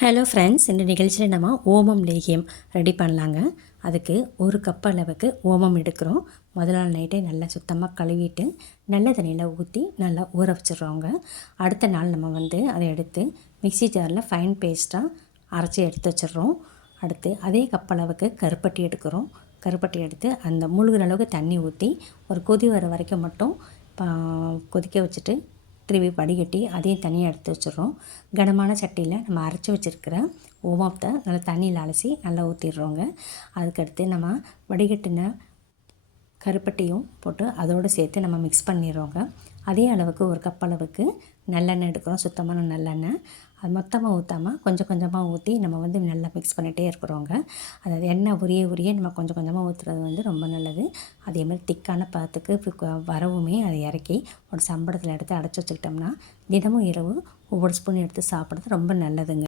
Hello friends, இந்த நிகழ்ச்சியில் நம்ம ஓமம் லேகியம் ரெடி பண்ணலாங்க. அதுக்கு ஒரு கப் அளவுக்கு ஓமம் எடுக்கிறோம். முதல் நாள் நைட்டே நல்லா சுத்தமாக கழுவிட்டு நல்ல தண்ணியில் ஊற்றி நல்லா ஊற வச்சிடுறோங்க. அடுத்த நாள் நம்ம அதை எடுத்து மிக்ஸி ஜாரில் ஃபைன் பேஸ்ட்டாக அரைச்சி எடுத்து வச்சிடுறோம். அடுத்து அதே கப் அளவுக்கு கருப்பட்டி எடுக்கிறோம். கருப்பட்டி எடுத்து அந்த முழுகிற அளவுக்கு தண்ணி ஊற்றி ஒரு கொதி வர வரைக்கும் மட்டும் கொதிக்க வச்சுட்டு திருவி வடிகட்டி அதையும் தனியாக எடுத்து வச்சிடுறோம். கனமான சட்டியில் நம்ம அரைச்சி வச்சுருக்கிற ஓமத்தை நல்லா தண்ணியில் அலசி நல்லா ஊற்றிடுறோங்க. அதுக்கடுத்து நம்ம வடிகட்டின கருப்பட்டியும் போட்டு அதோடு சேர்த்து நம்ம மிக்ஸ் பண்ணிடுறோங்க. அதே அளவுக்கு ஒரு கப் அளவுக்கு நல்லெண்ணெய் எடுக்கிறோம், சுத்தமான நல்லெண்ணெய். அது மொத்தமாக ஊற்றாமல் கொஞ்சம் கொஞ்சமாக ஊற்றி நம்ம நல்லா மிக்ஸ் பண்ணிகிட்டே இருக்கிறோங்க. அதாவது எண்ணெய் உரிய நம்ம கொஞ்சம் கொஞ்சமாக ஊற்றுறது ரொம்ப நல்லது. அதேமாதிரி திக்கான பாத்துக்கு வரவுமே அதை இறக்கி ஒரு சம்பளத்தில் எடுத்து அடைச்சி வச்சுக்கிட்டோம்னா தினமும் இரவு ஒவ்வொரு ஸ்பூன் எடுத்து சாப்பிட்றது ரொம்ப நல்லதுங்க.